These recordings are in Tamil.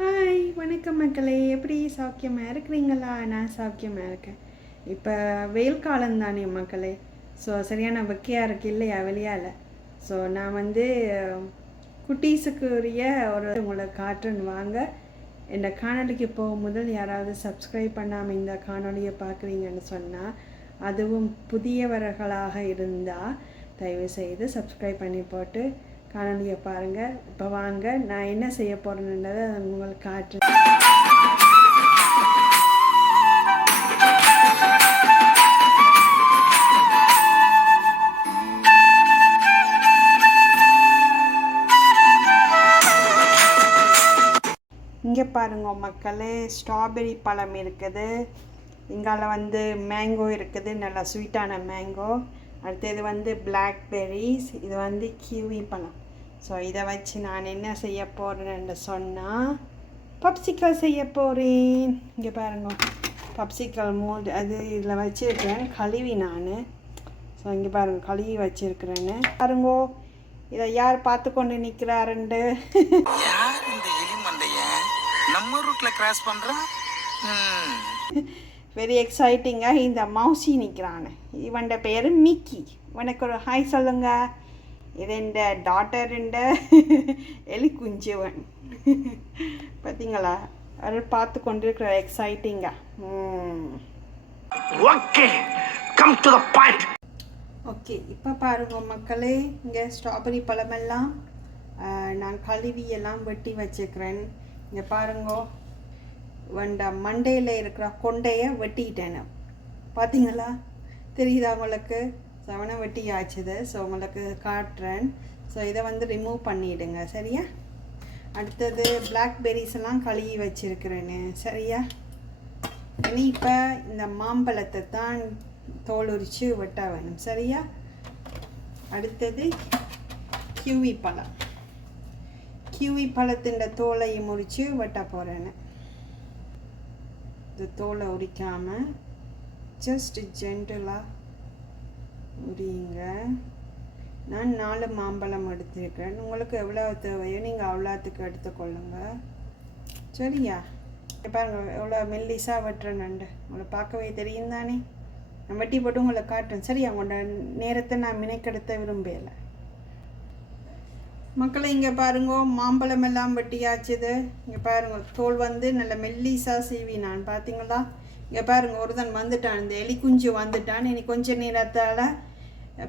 ஹாய் வணக்கம் மக்களே. எப்படி சௌக்கியமாக இருக்கிறீங்களா? நான் சௌக்கியமாக இருக்கேன். இப்போ வெயில் காலம் தானே மக்களே. ஸோ சரியான வெக்கையாக இருக்கு இல்லையா? வெளியால். ஸோ நான் வந்து குட்டீஸுக்குரிய ஒரு உங்களை காட்டுன்னு வாங்க. இந்த காணொலிக்கு போக முதல் யாராவது சப்ஸ்கிரைப் பண்ணாமல் இந்த காணொலியை பார்க்குறீங்கன்னு சொன்னால் அதுவும் புதியவர்களாக இருந்தால் தயவு செய்து சப்ஸ்கிரைப் பண்ணி போட்டு காணொலியை பாருங்கள் இப்போ வாங்க. நான் என்ன செய்ய போகிறேன்றதை உங்களுக்கு காட்டுறேன். இங்கே பாருங்க மக்களே. ஸ்ட்ராபெரி பழம் இருக்குது. இங்கால வந்து மேங்கோ இருக்குது. நல்லா ஸ்வீட்டான மேங்கோ அடுத்தது வந்து பிளாக்பெரிஸ் இது வந்து கிவி பழம். ஸோ இதை வச்சு நான் என்ன செய்ய போகிறேன்னு சொன்னால் பப்சிக்கல் செய்ய போகிறேன் இங்கே பாருங்க. பப்சிக்கல் மோல்டு அது இதில் வச்சுருக்கிறேன். கழுவி நான். ஸோ இங்கே பாருங்க. கழுவி வச்சுருக்கிறேன்னு. பாருங்கோ. இதை யார் பார்த்து கொண்டு நிற்கிறாருண்டு யார் இந்த எலி மண்டைய? நம்ம ரூட்ல கிராஸ் ம். வெரி எக்ஸைட்டிங்காக இந்த மவுசி நிற்கிறானு இவன்ட பேர் மிக்கி. உனக்கு ஒரு ஹாய் சொல்லுங்க. இந்த டாட்டருண்ட எலி குஞ்சுவன் பார்த்தீங்களா அவர் பார்த்து கொண்டிருக்கிற எக்ஸைட்டிங்கா. ஓகே இப்போ பாருங்க மக்களே இங்கே ஸ்ட்ராபெரி பழமெல்லாம் நான் கழுவி எல்லாம் வெட்டி வச்சுக்கிறேன் இங்கே பாருங்க வண்ட மண்டையில் இருக்கிற கொண்டையை வெட்டிட்டேன் பார்த்தீங்களா தெரியுதா உங்களுக்கு? சவனை வெட்டி ஆச்சுது ஸோ உங்களுக்கு காட்டுறேன். ஸோ இதை வந்து ரிமூவ் பண்ணிவிடுங்க சரியா? அடுத்தது பிளாக்பெரிஸ் எல்லாம் கழுவி வச்சுருக்கிறேன்னு சரியா? இனி இப்போ இந்த மாம்பழத்தை தான் தோல் உரித்து வெட்ட வேணும். சரியா? அடுத்தது கியூவி பழம். கியூவி பழத்தின் தோலையும் உரித்து வெட்ட போகிறேன்னு இந்த தோலை உரிக்காமல் ஜஸ்ட் ஜென்டலாக முடியுங்க. நான் நாலு மாம்பழம் எடுத்திருக்கிறேன் உங்களுக்கு எவ்வளோ தேவையோ நீங்கள் அவ்வளோத்துக்கு எடுத்துக்கொள்ளுங்க சரியா? பாருங்கள் பாருங்க எவ்வளோ மெல்லிஸாக வெட்டுறேன் நண்டு. உங்களை பார்க்கவே தெரியும் தானே? நான் வெட்டி போட்டு உங்களை காட்டுறேன். சரியா? உங்களோட நேரத்தை நான் மினைக்கெடுத்த விரும்பலை. மக்களை இங்கே பாருங்க மாம்பழம் எல்லாம் வெட்டியாச்சுது இங்கே பாருங்க தோல் வந்து நல்ல மெல்லிஸாக சீவி. நான் பார்த்தீங்களா? இங்கே பாருங்க ஒருத்தன் வந்துட்டான். இந்த எலி குஞ்சு வந்துட்டான். இனி கொஞ்ச நேரத்தால்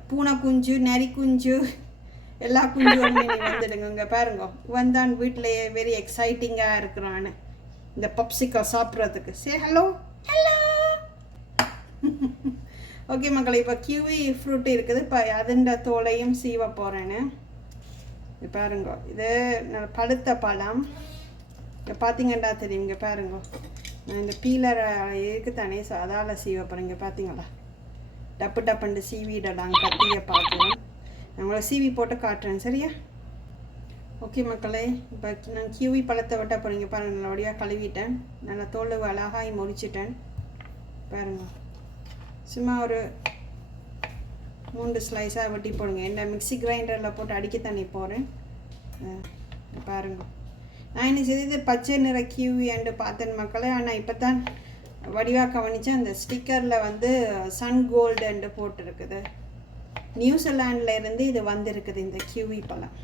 பூனை குஞ்சு நரி குஞ்சு எல்லா குஞ்சும் இனி வந்துடுங்க. இங்கே பாருங்க வந்தான் வீட்டிலேயே வெரி எக்ஸைட்டிங்காக இருக்கிறான்னு இந்த பப்சிக்கா சாப்பிட்றதுக்கு. சே ஹலோ ஹலோ ஓகே மக்களை இப்போ கிவி ஃப்ரூட் இருக்குது. இப்போ அதுண்ட தோலையும் சீவ போகிறேன்னு பாருங்க இது பழுத்த பழம். இங்கே பார்த்தீங்கன்னா தெரியும் இங்கே பாருங்க. இந்த பீலர் இருக்கு தானே ஸோ அதால் சீவ போகிறீங்க இங்கே பார்த்தீங்களா டப்பு டப்புண்டு சீவிடலாம் கத்தியை பார்க்கலாம் நான் உங்களை சீவி போட்டு காட்டுறேன் சரியா? ஓகே மக்களே இப்போ நான் கியூவி பழத்தை விட்ட போகிறீங்க பாருங்கள் நல்லபடியாக கழுவிட்டேன். நல்லா தோல் அழகாய் முடிச்சிட்டேன் பாருங்க. சும்மா ஒரு மூன்று ஸ்லைஸாக வெட்டி போடுங்க. என்ன மிக்ஸி கிரைண்டரில் போட்டு அடிக்க தண்ணி போகிறேன் பாருங்க. நான் என்ன செய்தது? பச்சை நிற கியூவி அண்டு பார்த்தேன் மக்களே. ஆனால் இப்போ தான் வடிவாக கவனித்தேன் அந்த ஸ்டிக்கரில் வந்து சன் கோல்டு அண்டு போட்டிருக்குது. நியூசிலாண்டில் இருந்து இது வந்திருக்குது இந்த கியூவி பழம்.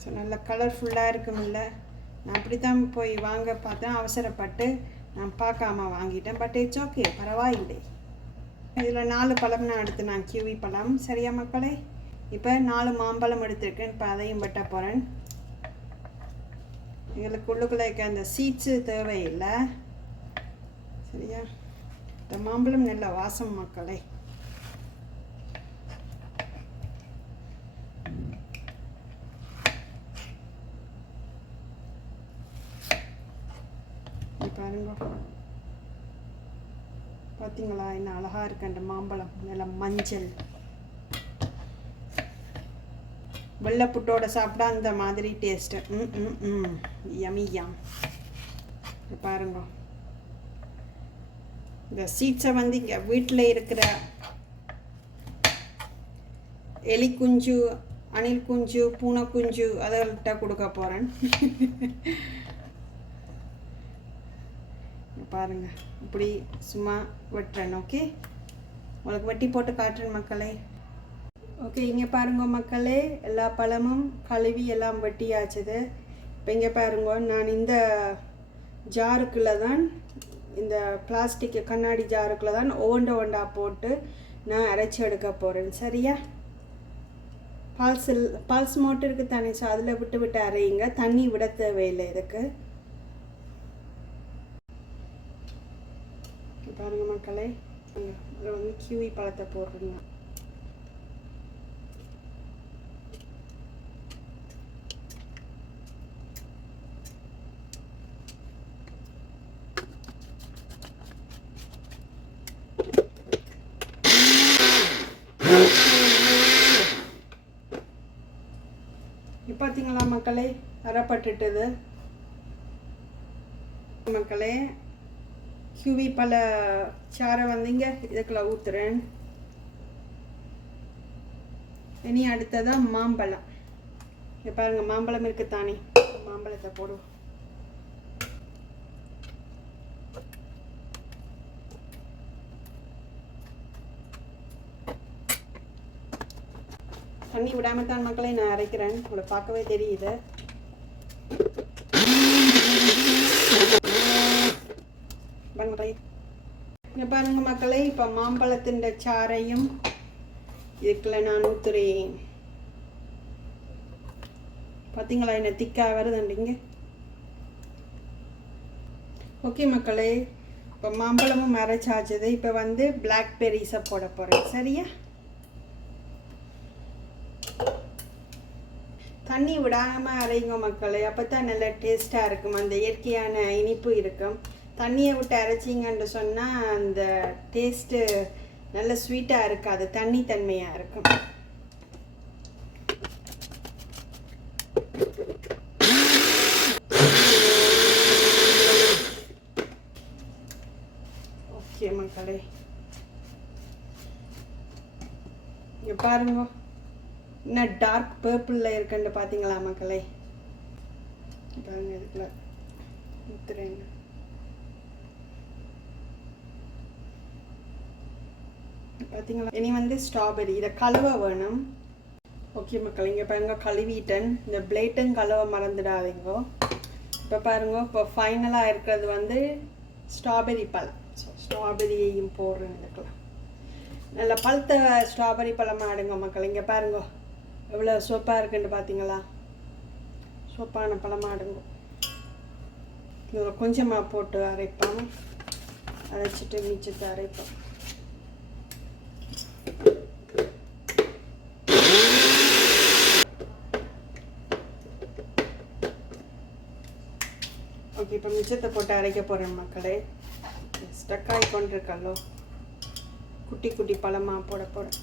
ஸோ நல்ல கலர்ஃபுல்லாக இருக்குமில்ல நான் அப்படி தான் போய் வாங்க பார்த்தேன். அவசரப்பட்டு நான் பார்க்காம வாங்கிட்டேன். பட் இட்ஸ் ஓகே பரவாயில்லை. இதில் நாலு பழம் நான் எடுத்து நான் கியூவி பழம். சரியா மக்களே? இப்போ நாலு மாம்பழம் எடுத்திருக்கேன் இப்போ அதையும் வெட்ட போகிறேன் எங்களுக்கு உள்ளுக்குள்ளே இருக்க அந்த சீட்ஸு தேவையில்லை. சரியா? இந்த மாம்பழம் நல்ல வாசம் மக்களே. பாருங்க. பார்த்தீங்களா என்ன அழகாக இருக்கு அந்த மாம்பழம். நல்ல மஞ்சள். வெள்ளை புட்டோட சாப்பிட்டா அந்த மாதிரி டேஸ்ட்டு ம் ம் ம். யமியாம் பாருங்க. இந்த சீட்ஸை வந்து இங்கே வீட்டில் இருக்கிற எலி குஞ்சு அணில் குஞ்சு பூனை குஞ்சு அதல்கிட்ட கொடுக்க போகிறேன் பாருங்க. இப்படி சும்மா வெட்டுறேன் ஓகே உங்களுக்கு வெட்டி போட்டு காட்டுறேன் மக்களை. ஓகே இங்கே பாருங்க மக்களே எல்லா பழமும் கழுவி எல்லாம் வெட்டியாச்சுது. இப்போ இங்கே பாருங்க நான் இந்த ஜாருக்குள்ளே தான் இந்த பிளாஸ்டிக் கண்ணாடி ஜாருக்குள்ளே தான் ஓண்ட ஓண்டா போட்டு நான் அரைச்சி எடுக்க போகிறேன் சரியா? பால்ஸ் பால்ஸ் மோட்டர் இருக்குது தானே ஸோ அதில் விட்டு விட்டு அரையுங்க. தண்ணி விட தேவையில்லை இதுக்கு. பாருங்கள் பாருங்க மக்களே இதில் வந்து கியூவி பழத்தை போடுறீங்க இப்போ பார்த்தீங்களா மக்களே அறப்பட்டுட்டது. மக்களே கிவி பல சாரை வந்தீங்க. இதுக்குள்ள ஊத்துறேன். இனி அடுத்ததான் மாம்பழம். இங்கே பாருங்க மாம்பழம் இருக்கு தானே மாம்பழத்தை போடுவோம். தண்ணி விடாமத்தான் தான் மக்களை நான் அரைக்கிறேன். உங்களை பார்க்கவே தெரியுது. இங்கே பாருங்க மக்களே இப்போ மாம்பழத்தின் சாறையும் இதுக்குள்ள நான் ஊத்துறேன். பார்த்தீங்களா என்ன திக்கா வருதுண்டிங்க ஓகே மக்களே இப்போ மாம்பழமும் அரைச்சாச்சது. இப்போ வந்து பிளாக் பெரிஸை போட போகிறேன் சரியா? தண்ணி விடாமல் அரைங்க மக்களே. அப்போ தான் நல்லா டேஸ்ட்டாக இருக்கும். அந்த இயற்கையான இனிப்பு இருக்கும். தண்ணியை விட்டு அரைச்சிங்கன்னு சொன்னால் அந்த டேஸ்ட்டு நல்ல ஸ்வீட்டாக இருக்காது. தண்ணி தன்மையாக இருக்கும். ஓகே மக்களே. இங்கே பாருங்க. என்ன டார்க் பர்பிளில் இருக்குன்னு பார்த்தீங்களா மக்களே? பாருங்க இதுக்குள்ள. ஊத்துறேங்க பார்த்தீங்களா இனி வந்து ஸ்ட்ராபெரி இதை கழுவ வேணும். ஓகே மக்கள் இங்கே பாருங்க கழுவிட்டேன். இந்த பிளேட்டும் கழுவ மறந்துடாதீங்க. இப்போ பாருங்க இப்போ ஃபைனலாக இருக்கிறது வந்து ஸ்ட்ராபெரி பழம். ஸோ ஸ்ட்ராபெரியையும் போடுறேன் இதுக்கெல்லாம் நல்ல பழுத்த ஸ்ட்ராபெரி பழமாக ஆடுங்க மக்கள். இங்கே பாருங்க. எவ்வளோ சோப்பாக இருக்குன்னு பார்த்தீங்களா? சோப்பான பழமாக ஆடுங்க இதில் கொஞ்சமாக போட்டு அரைப்போம். அரைச்சிட்டு மிச்சத்தை அரைப்போம். ஓகே இப்போ மிச்சத்தை போட்டு அரைக்க போகிறேன் மக்களே. ஸ்டக் ஆகி கொண்டிருக்கல்லோ குட்டி குட்டி பழமாக போட போகிறேன்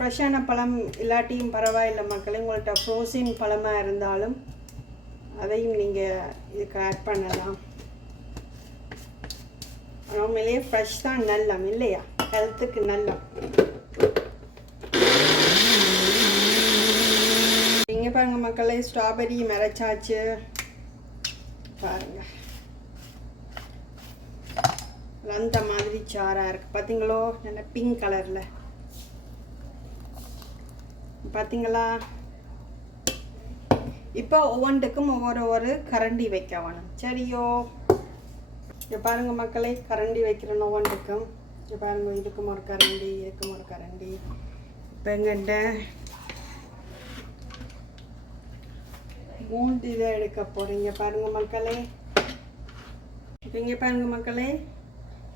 ஃப்ரெஷ்ஷான பழம் இல்லாட்டியும் பரவாயில்லை மக்களே. உங்கள்கிட்ட ஃப்ரோசின் பழமாக இருந்தாலும் அதையும் நீங்கள் இதுக்கு ஆட் பண்ணலாம். உண்மையிலேயே ஃப்ரெஷ் தான் நல்லம் இல்லையா? ஹெல்த்துக்கு நல்லம். இங்கே பாருங்க மக்களே ஸ்ட்ராபெரி மறைச்சாச்சு. பாருங்கள் அந்த மாதிரி சாராக இருக்குது பார்த்தீங்களோ நல்ல பிங்க் கலரில் பார்த்தீங்களா இப்போ ஒவ்வொன்றுக்கும் ஒவ்வொரு ஒரு கரண்டி வைக்க வேணும். சரியோ? இங்கே பாருங்கள் மக்களே கரண்டி வைக்கிறோம் ஒவ்வொன்றுக்கும். இங்கே பாருங்கள் இதுக்கும் ஒரு கரண்டி இதுக்கும் ஒரு கரண்டி. இப்போ எங்கிட்ட மூன்று இதை எடுக்க போகிறீங்க பாருங்கள் மக்களே. இப்போ இங்கே பாருங்கள் மக்களே.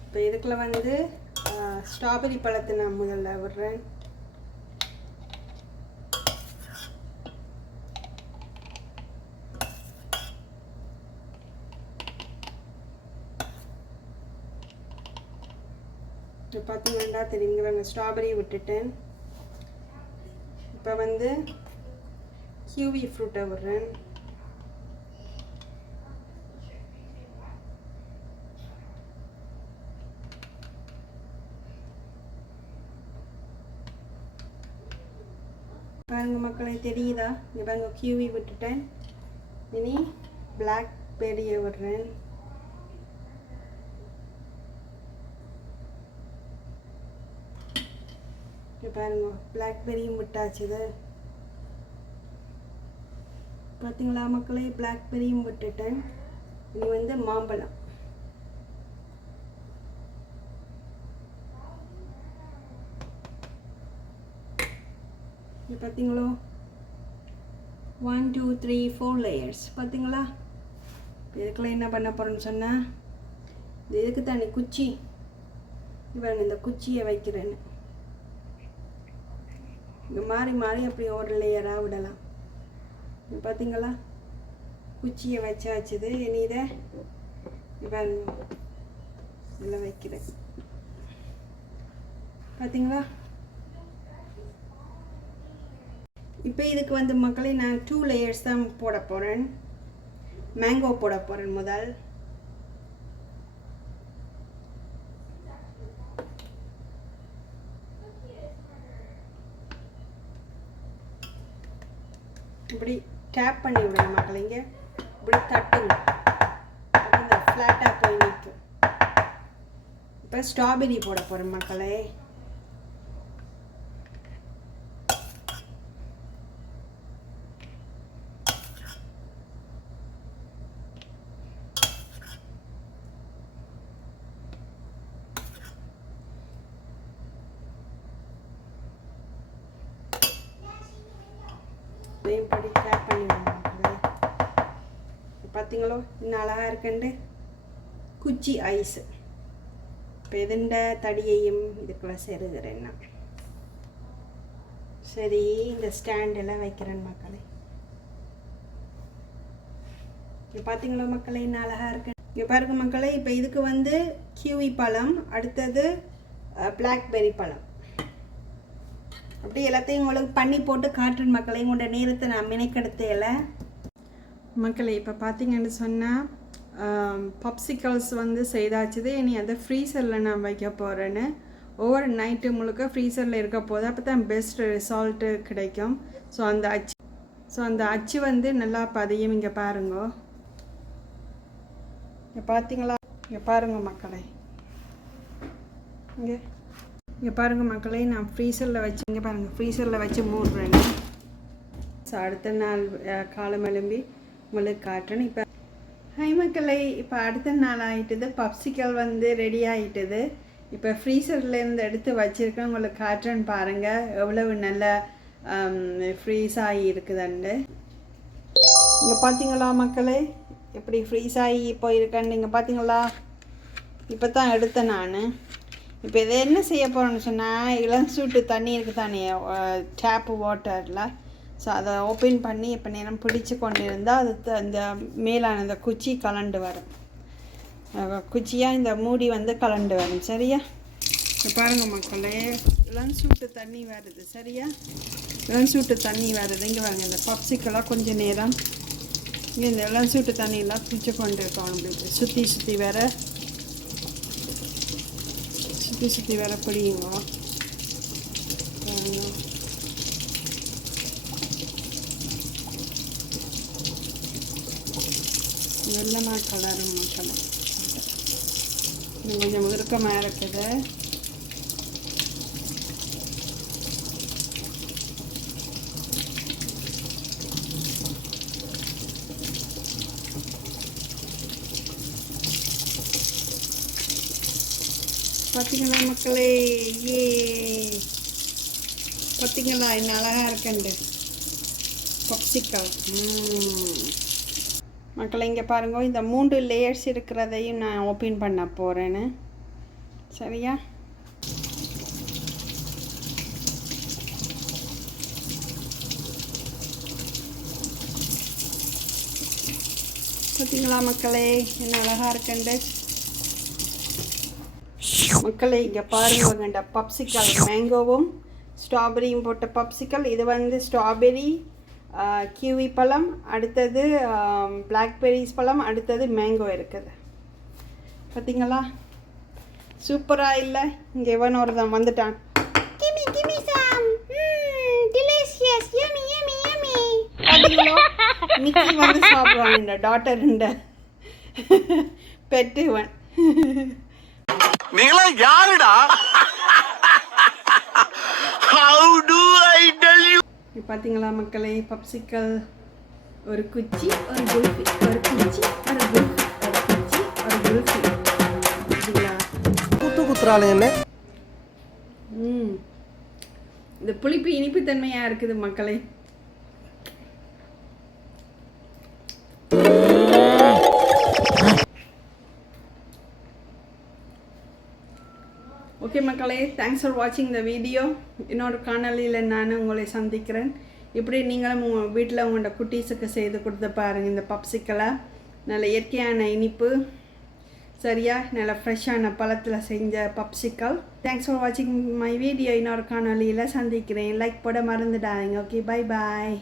இப்போ இதுக்குள்ள வந்து ஸ்ட்ராபெரி பழத்தை நான் முதல்ல விடுறேன். இப்போ பார்த்தீங்கன்னா தெரியுங்க ஸ்ட்ராபெரி விட்டுட்டேன். இப்போ வந்து கியூவி ஃப்ரூட்டை விடுறேன். பாருங்க மக்களை தெரியுதா? இங்கே பாருங்க கியூவி விட்டுட்டேன். இனி பிளாக் பெரியை விடுறேன். பாருங்க பிளாக்பெரியும் விட்டாச்சுது பார்த்தீங்களா மக்களே பிளாக்பெரியும் விட்டுட்டேன் இனி வந்து மாம்பழம். பார்த்தீங்களோ one two three four layers பார்த்தீங்களா இப்ப இதுக்குள்ள என்ன பண்ண போகிறேன்னு சொன்னால் இது இதுக்கு தானே குச்சி இவன் இந்த குச்சியை வைக்கிறேன்னு. இந்த மாறி மாறி அப்படி ஒரு லேயராக விடலாம். பார்த்தீங்களா குச்சியை வச்சாச்சுது இனி இதை பாருங்க. இதில் வைக்கிறேன். பார்த்தீங்களா இப்போ இதுக்கு வந்து மக்களே நான் டூ லேயர்ஸ் தான் போட போகிறேன் மேங்கோ போட போகிறேன் முதல். இப்படி டேப் பண்ணி விடுங்க மக்களைங்க இப்படி தட்டுங்க. இந்த ஃப்ளாட்டாக போய் நிற்கும். இப்போ ஸ்ட்ராபெரி போட போகிறேன் மக்களே. இதையும் டேப் பண்ணி பார்த்தீங்களோ இன்னும் அழகாக இருக்குண்டு. குச்சி ஐஸு. இப்போ தடியையும் இதுக்குள்ள செருகிறேன் நான். சரி இந்த ஸ்டாண்டெல்லாம் வைக்கிறேன் மக்களே. இங்கே பார்த்தீங்களா மக்களே இன்னும் அழகாக இருக்கு. இங்கே பாருங்க மக்களே இப்போ இதுக்கு வந்து கியூவி பழம் அடுத்தது பிளாக்பெர்ரி பழம். அப்படி எல்லாத்தையும் உங்களுக்கு பண்ணி போட்டு காட்டுறேன் மக்களை உங்களோட நேரத்தை நான் மினைக்கெடுத்தையில மக்களை இப்போ பார்த்தீங்கன்னு சொன்னால் பப்சிக்கல்ஸ் வந்து செய்தாச்சுது. இனி அதை ஃப்ரீசரில் நான் வைக்க போகிறேன்னு ஒவ்வொரு நைட்டு முழுக்க ஃப்ரீசரில் இருக்க போது அப்போ தான் பெஸ்ட் ரிசால்ட்டு கிடைக்கும். ஸோ அந்த அச்சு ஸோ அந்த அச்சு வந்து நல்லா பதியும். இங்கே பாருங்க. இங்கே பார்த்தீங்களா இங்கே பாருங்க மக்களை. இங்கே. இங்கே பாருங்கள் மக்களே நான் ஃப்ரீசரில் வச்சு இங்கே பாருங்கள் ஃப்ரீசரில் வச்சு மூடுறேங்க. ஸோ அடுத்த நாள் காலம் எழும்பி உங்களுக்கு காட்டுறேன். இப்போ ஹை மக்களே இப்போ அடுத்த நாள் ஆகிட்டுது பப்சிக்கல் வந்து ரெடி ஆயிட்டுது. இப்போ ஃப்ரீசர்லேருந்து எடுத்து வச்சுருக்கேன். உங்களுக்கு காட்டுறேன்னு பாருங்கள் எவ்வளவு நல்ல ஃப்ரீஸ் ஆகி இருக்குதுண்டு இங்கே பார்த்தீங்களா மக்களே? எப்படி ஃப்ரீஸ் ஆகி போயிருக்கேன்னு நீங்கள் பார்த்தீங்களா இப்போ தான் எடுத்தேன் நான். இப்போ இதை என்ன செய்ய போகிறேன்னு சொன்னால் இளம் சூட்டு தண்ணி இருக்குது தானே டேப்பு வாட்டரில் ஸோ அதை ஓப்பன் பண்ணி இப்போ நேரம் பிடிச்சி கொண்டு இருந்தால் அது த- அந்த மேலான அந்த குச்சி கலண்டு வரும். குச்சியாக இந்த மூடி வந்து கலண்டு வரும். சரியா? இப்போ பாருங்கள் மக்களே. இளம் சூட்டு தண்ணி வருது. சரியா? இளம் சூட்டு தண்ணி வருது. இங்கே வாங்க இந்த பப்சிக்கெல்லாம் கொஞ்சம் நேரம். இங்கே இந்த இளம் சூட்டு தண்ணியெல்லாம் பிடிச்சி கொண்டு இருக்கோம் இப்படி சுற்றி சுற்றி வேறு சுற்றி சுற்றி வேற பிடியுங்க பாருங்க. வெள்ளமா கலரும் கொஞ்சம் இறுக்கமாக இருக்குது பார்த்தீங்களா மக்களே? ஏ. பார்த்தீங்களா என்ன அழகாக இருக்குண்டு. பப்சிக்கல் மக்களை இங்கே பாருங்க இந்த மூன்று லேயர்ஸ் இருக்கிறதையும் நான் ஓப்பன் பண்ண போகிறேன்னு சரியா? பார்த்தீங்களா மக்களே? என்ன அழகாக இருக்குண்டு. மக்களே இங்கே பாருங்க இந்த பப்சிக்கல் மேங்கோவும் ஸ்ட்ராபெரியும் போட்ட பப்சிக்கல் இது வந்து ஸ்ட்ராபெரி கிவி பழம் அடுத்தது பிளாக்பெரிஸ் பழம் அடுத்தது மேங்கோ இருக்குது. பார்த்தீங்களா சூப்பராக இல்லை? இங்கே எவன் ஒருத்தன் வந்துட்டான். கிமி கிமி சாம் yummy மிக்கி வந்து சாப்பிடுவான் இந்த டாட்டர் இந்த பெட்டுவன் நீங்களா யாருடா? How do I tell you இப்போ பார்த்தீங்களா மக்களே பப்சிக்கல் ஒரு குச்சி ஒரு குல்ஃபி ஒரு குச்சி ஒரு குல்ஃபி ஒரு குச்சி ஒரு குல்ஃபி. பார்த்தீங்களா குத்து குத்துறாளுங்க என்ன? ம். இந்த புளிப்பு இனிப்பு தன்மையாக இருக்குது மக்களே. ஓகே மக்களே தேங்க்ஸ் ஃபார் வாட்சிங் த வீடியோ இன்னொரு காணொலியில் நான் உங்களை சந்திக்கிறேன். இப்படி நீங்களும் உங்கள் வீட்டில் உங்களோட குட்டீஸுக்கு செய்து கொடுத்து பாருங்கள் இந்த பப்சிக்கலை நல்ல இயற்கையான இனிப்பு சரியா? நல்ல ஃப்ரெஷ்ஷான பழத்தில் செஞ்ச பப்சிக்கல் தேங்க்ஸ் ஃபார் வாட்சிங் மை வீடியோ இன்னொரு காணொலியில் சந்திக்கிறேன். லைக் போட மறந்துடாதீங்க. Okay bye bye